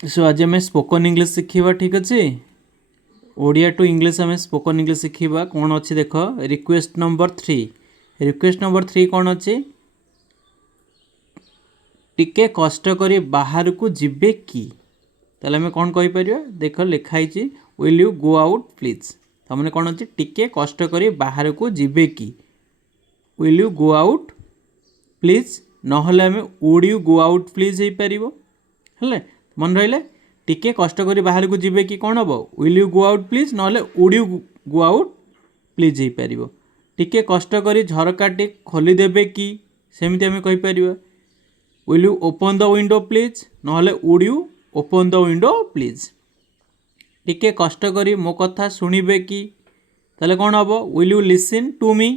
सो आज आम spoken English शिखा ठीक अच्छे ओडिया टू इंग्लिश आम स्पोकन इंग्लिश शिखा कौन अच्छी देख रिक्वेस्ट नंबर 3 कौन अच्छे टिके कष्ट करी बाहर को जिबे कि ताले आम कौन कहीपर देख लिखाई will you go out please तमें कौन अच्छे टिके कष्ट करी बाहर को जिबे कि will you go out please नहले आम would you go out please हो पार है मन रहा टिके कष्ट करी बाहर को जिबे कि कौन हम will you go out please नहले would you go out please हो पार टिके कष्ट करी झरकाटी खोलीदेवे कि सेमती आम कहीपर will you open the window please नहले would you open the window please टिके कष्ट करी मो कथा शुणिबे कि ताले कौन हम will you listen to me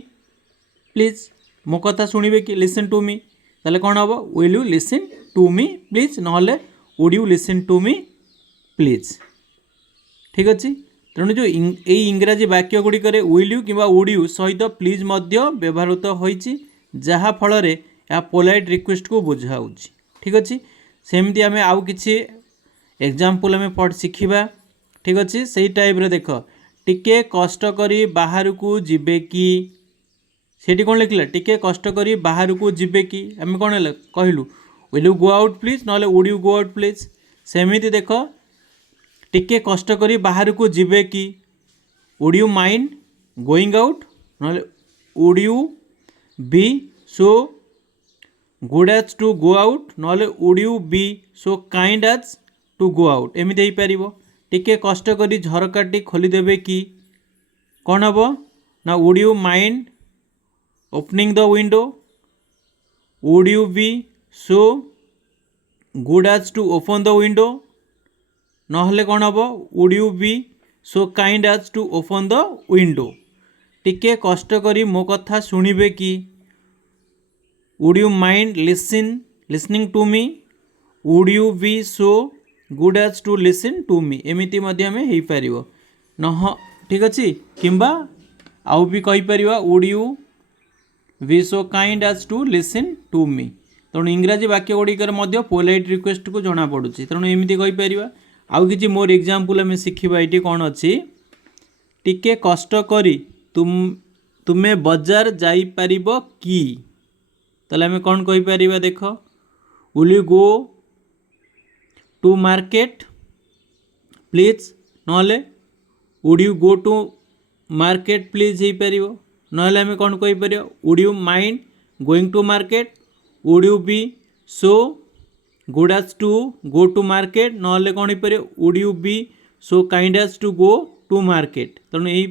please मो कथा शुणिबे कि लिसन टू मी ताले कौन हम will you listen to me please नहले would you listen to me please ठीक अच्छे तेणु जो इंग्राजी वाक्य गुड़िक विल यू कि वुड यू सहित प्लीज व्यवहृत होती जहाँ फल या पोलाइट रिक्वेस्ट को बुझाऊ ठीक अच्छे सेमती आम आउ कि एग्जाम्पल आम पढ़ शिखा ठीक अच्छे से टाइप देख टिके कष्ट करी बाहर को जिबे कि सेठी कौन लिखला टिके कष्ट करी बाहर को जिबे कि आम कौन कहलु will you go out please नहले would you go out please सेमिति देख टिके कष्ट करी बाहर को जिबे कि would you mind going out नहले would you be so good as to go out नहले would you be so kind as to go out एमती हो पार टिके कष्ट करी झरकाटी खोलीदेवे कि कौन हम ना would you mind opening the window would you be so good as to open the window नहले कौन हम would you be so kind as to open the window टिके कष्ट करी मो कथा शुणिबे कि would you mind listening to me would you be so good as to listen to me एमती हो पार न ठीक अच्छे किंबा आउ भी कहीपर would you be so kind as to listen to me तेणु इंग्राजी वाक्य गुड़िकर पोलाइट रिक्वेस्ट को जना पड़ुची तेणु एमती कहीपर आउ कि मोर एग्जाम्पल आम शिखा ये कौन अच्छी टिके कष्ट करी तुमे बजार जापर कि ताले आम कौन कहीपर देख will you go to market please नहले would you go to market please हो पार नहले आम कौन कहीपर would you mind going to market would you be so good as to go to market नहले कौन हो पार would you be so kind as to go to market तेणु यही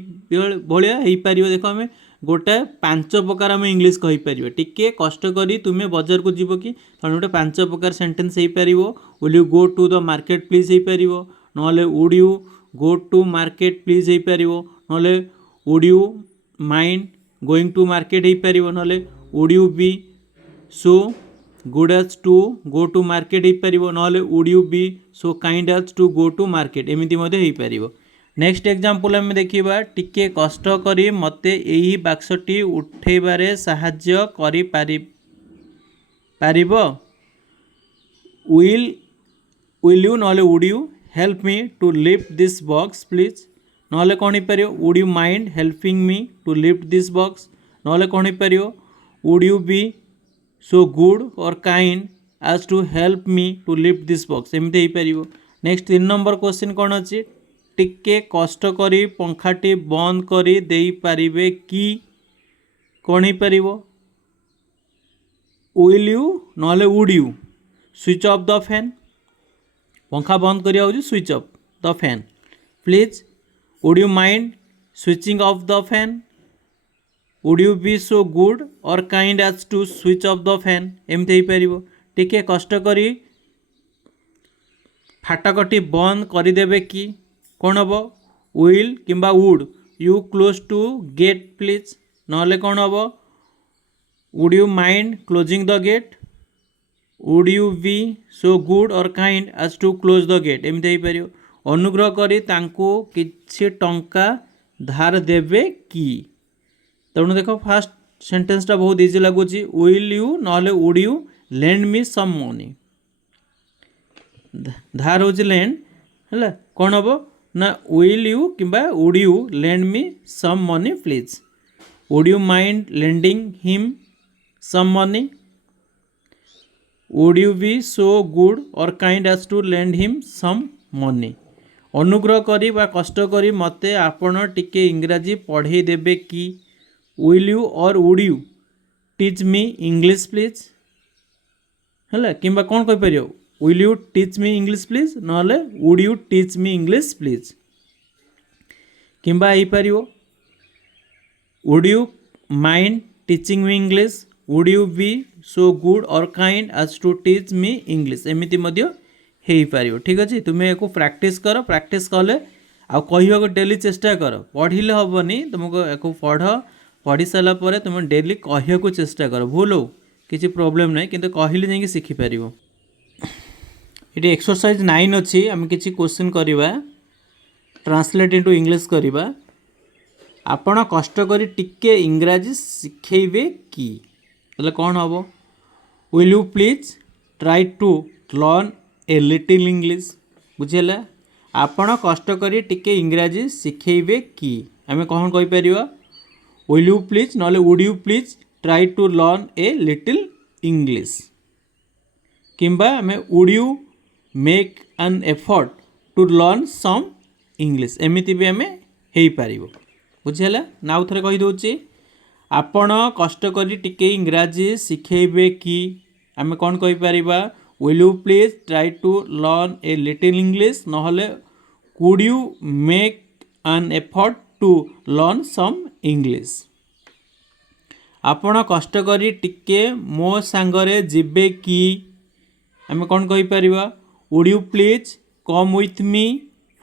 भाया हो पार देख आम गोटे 5 प्रकार आम इंग्लीश कहीपर टिके कष्ट करी तुम्हें बजार को जीव कि तेणु गोटे 5 प्रकार सेंटेंस हो पार will you go to the market please हो पार नहले would you go to market please हो पार नहले would you mind going to market हो पार नहले would you be so good as to go to market हो पार नहले would you be so kind as to go to market एमती हो पार नेक्स्ट एग्जाम्पल आम देखा टिके कष्ट करी मते यही बाक्सटी उठेबारे साहाय्य करि पारिब विल यू नहले would you help me to lift this box please नहले कौन हो पार would you mind helping me to lift this box नहले कौन हो पार would you be so good और kind as to help me to lift this box एमती हो पार नेक्स्ट 3 नंबर क्वेश्चन कौन अच्छी टिके कष्ट करी पंखाटी बंद करी देई पारिबे कि कौन हो पार विल यू नहले would you switch off the fan पंखा बंद करिया होची switch off the fan please would you mind switching off the fan would you be so good और kind as to switch off the fan एमती हो पार टिके कष्ट करी फाटकटी बंद करदेवे कि कौन हम विल किंबा would you close to gate please नहले कौन हम would you mind closing the gate would you be so good और kind as to close the gate एमती हो पार अनुग्रह करी तांको किछि टंका धार देवे कि तेणु देख फास्ट सेंटेंसटा बहुत इजी लगुच विल यू नहले would you lend me some money धार हूँ लैंड है कौन हम ना विल यू कि would you lend me some money please would you mind lending him some money would you be so good और kind as to lend him some money अनुग्रह करी बा कष्ट करी मते आपण टिके इंग्राजी पढ़े देबे कि विल यू और would you teach me English please है कि कौन कहीपर will you teach me English please ना would you teach me English please किपर would you mind teaching me English would you be so good और kind as to teach me English एमती हो पार ठीक अच्छे तुम्हें एक प्रैक्टिस कर प्रैक्टिस कले आ कह डेली चेष्टा कर पढ़ले हेनी तुमको एक पढ़ी सारापर तुम डेली कहू चेष्टा कर भूल हो किसी प्रोब्लेम ना कि कहले जाकि शिखिपार ये एक्सरसाइज 9 अच्छी आम किसी क्वेश्चन करवा ट्रांसलेट इनटू इंग्लिश करवा आपण कष्ट करी टिके इंग्राजी शिखेबे कि ताले कौन हम will you please try to learn a little English बुझेगा आपण कष्ट करी टिके इंग्राजी शिखेबे कि आम कौन कहीपर विल यू प्लीज ना would you please try to learn a little English किंबा आम would you make an effort to learn some English एमती भी आम हो पार बुझेगा ना आउ थे कहीदे आपण कष्ट करी टिके इंग्राजी शिखेबे कि आम कौन कहीपर will you please try to learn a little English ना could you make an effort to learn some English आपण कष्ट करी टिके मो सांगरे जिबे कि आम कौन कहीपर would you please come with me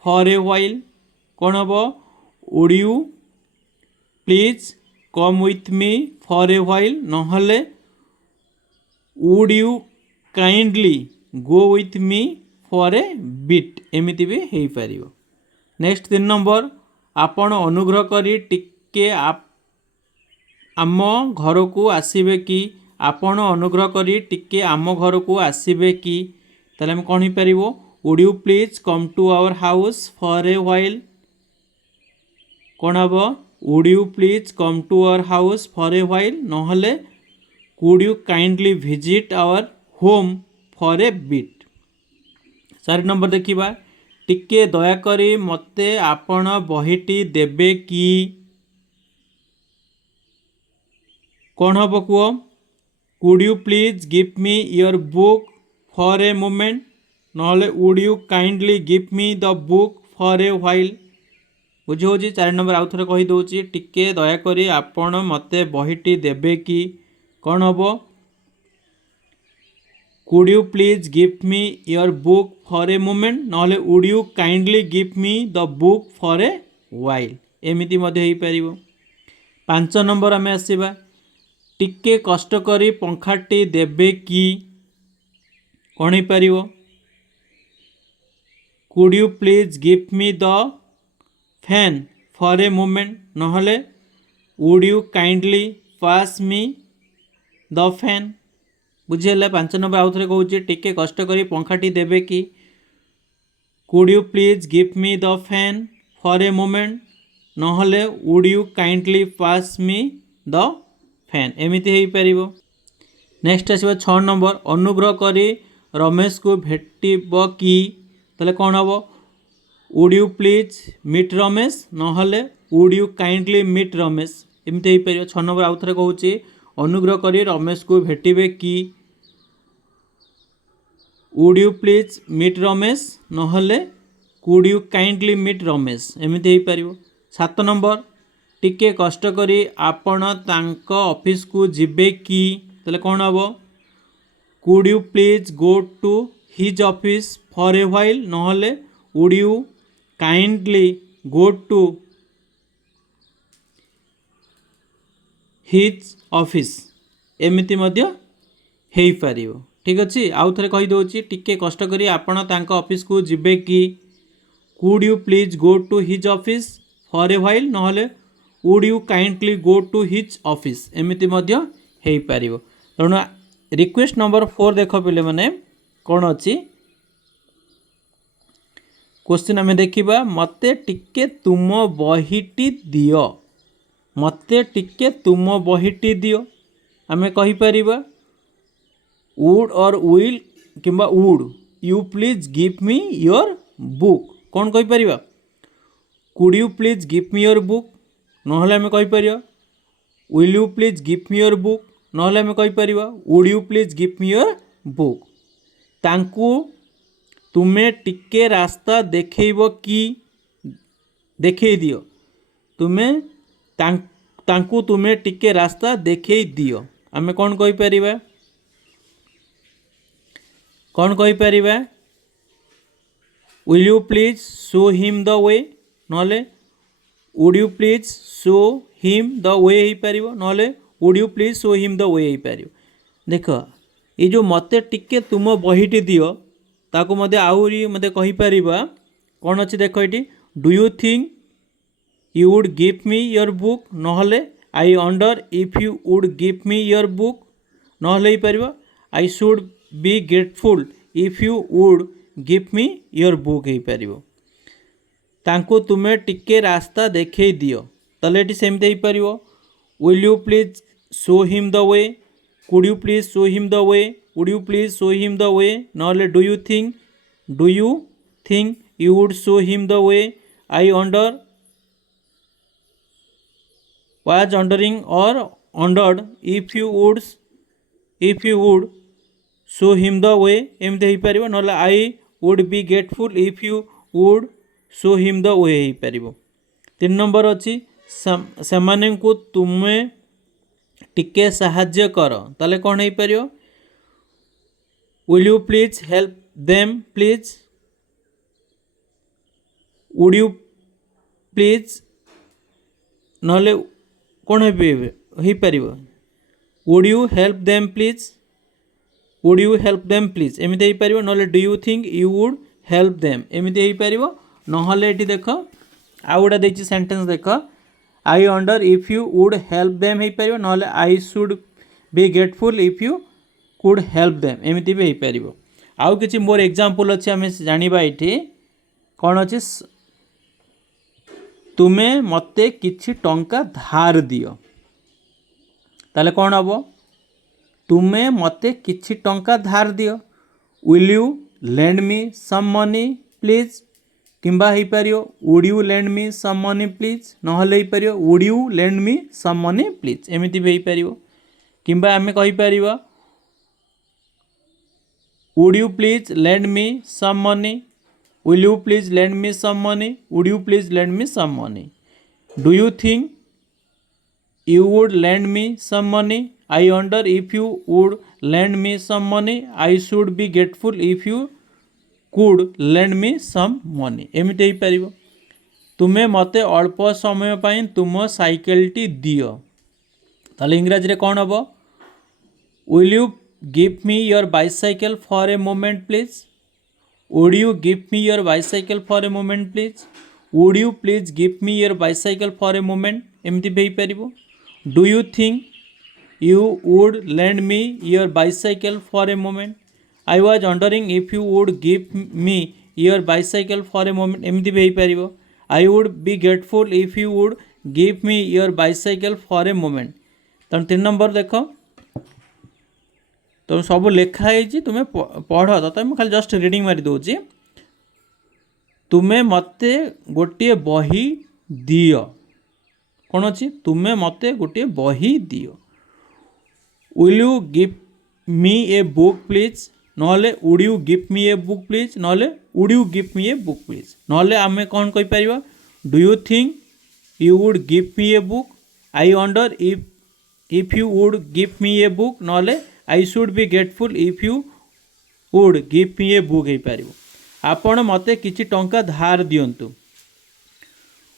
for a while कौन हम would you please come with me for a while ना would you kindly go with me for a bit एमती भी हो पार नेक्स्ट 3 नंबर आपण अनुग्रह करी टिके आम घर को आसबे कि आपण अनुग्रह करी टिके आम घर को आसबे कि ताले आम कौन हो पार would you please come to our house for a while कौन हम would you please come to our house for a while ना could you kindly visit our home for a bit 4 number देखिबा टिके दयाकरी मते आपण बहीटी देबे कि कौन हम कह could you please give me your book for a moment ना would you kindly give me the book for a while बुझे 4 नंबर आउ थे कहीदे टिके दयाकरी आपण मते बहीटी देबे कि कौन हम could you please give me your book for a moment ना would you kindly give me the book for a while एमती हो पार 5 नंबर आम आसवा टिके कष्ट करी पंखाटी देबे कि कौन हो पार could you please give me the fan for a moment ना would you kindly pass me the fan बुझेगा 5 नंबर आउ थे कहूँ टिके कष्ट करी पंखाटी देबे कि could you please give me the fan for a moment ना would you kindly pass me the fan एमती हो पार नेक्स्ट आसवा 6 नंबर अनुग्रह करी रमेश को भेटब कि ताले कौन हम would you please meet Ramesh ना would you kindly meet Ramesh एमती हो पार 6 नंबर आउ थे कहूँ अनुग्रह करी रमेश को भेटिबे कि would you please meet Ramesh ना could you kindly meet Ramesh एमती हो पार 7 नंबर टिके कष्ट करी आपण तांको ऑफिस को जिबे कि ताले कौन हम could you please go to his office for a while ना would you kindly go to his office एमती हो पार ठीक अच्छे आउ थे कहीदे टिके कष्ट करी आपण तांको ऑफिस को जिबे कि could you please go to his office for a while ना would you kindly go to his office एमती हो पार तेणु रिक्वेस्ट नंबर 4 देख पे मैंने कौन अच्छी क्वेश्चन आम देखा मते टिके तुम बहीटी दियो मते टिके तुम बहीटी दियो आम कहीपर वुड और विल किंबा would you please give me your book कौन कहीपर could you please give me your book ना कहीपर will you please give me your book ना कहीपर would you please give me your book तांकू तुमे टिके रास्ता देखैब कि देखै दियो तुमे तांकू तुमे टिके रास्ता देखै दियो आम कौन कहीपर will you please show him the way ना would you please show him the way हो पार ना would you please show him the way हो पार देख ये जो मते टिके तुम बहीटी दियो ताको मते आउरी मते कहीपर कौन अच्छी देख ये do you think you would give me your book ना I wonder if you would give me your book ना पार I should be grateful if you would give me your book हो पार तांको तुमे टिके रास्ता देखै दियो ताले ये सेमती हो पार will you please show him the way could you please show him the way would you please show him the way ना do you think you would show him the way I wonder was wondering or wondered if you would show him the way एमती हो पार ना आई would B grateful if you would show him the way हो पार 3 number अच्छी सेमाने को तुमे टिके साहाଯ୍य कर ताले कौन हो पार will you please help them please would you please ना कौन हो पार would you help them please एमती हो पार ना do you think you would help them एमती हो पार ना ये देख आउ गुड़ा देखिए सेंटेंस देख I wonder if you would help them हो पार ना I should be grateful if you could help them एमती भी हो पार आउ कि मोर एग्जांपल अच्छे आम जाना ये कौन अच्छे तुमे मते किछि टंका धार दियो ताले कौन हम तुमे मते किछि टंका धार दियो will you lend me some money please किंबा हो पार would you lend me some money please ना हो पार would you lend me some money please एमती भी हो पार किंबा आम कहीपर would you please lend me some money will you please lend me some money would you please lend me some money do you think you would lend me some money I wonder if you would lend me some money I should be grateful if you could lend me some money एमती हो पार तुमे मते अल्प समय पाई तुम साइकेलटी दियो ताले इंग्राजी रे कौन हम will you give me your bicycle for a moment please would you give me your bicycle for a moment please would you please give me your bicycle for a moment एमती भी हो पार do you think you would lend me your bicycle for a moment I was wondering if you would give me your bicycle for a moment एमती भी हो पार I would B grateful if you would give me your bicycle for a moment तेणु 3 number देख तो सब लिखाई तुम्हें पढ़ तो मुझे खाली जस्ट रीडिंग मारी दूची तुम्हें मते गोटे बही दियो कौन अच्छी तुम्हें मते गोटे बही दियो will you give me a book please ना would you give me a book please ना would you give me a book please ना आम कौन कहीपर do you think you would give me a book I wonder if you would give me a book ना I should be grateful if you would give me a book हो पार आपण मते किछि टंका धार दियंतु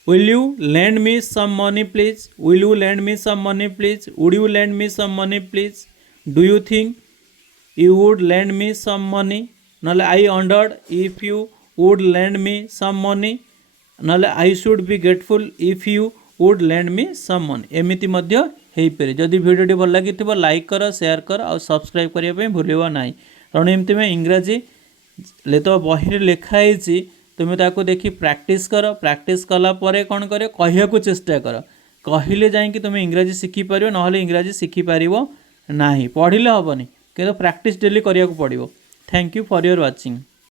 will you lend me some money please will you lend me some money please would you lend me some money please do you think you would lend me some money ना I wondered if you would lend me some money ना I should be grateful if you would lend me some money एमती हो पारे जदि भिडियोटी भल लगी like कर share कर और सब्सक्राइब करने भूलवा ना कारण एमती में इंग्राजी ले तो बही लिखाई तुम ताको देखी प्रैक्टिस कर, प्रैक्टिस कला परे कौन कर कहिया को चेष्टा कर, कहले जाइए तुम इंग्राजी शिखिपर ना इंग्राजी शिखिपर ना, पढ़ले हेनी कि प्रैक्टिस डेली करने को पड़ो। Thank you for your watching.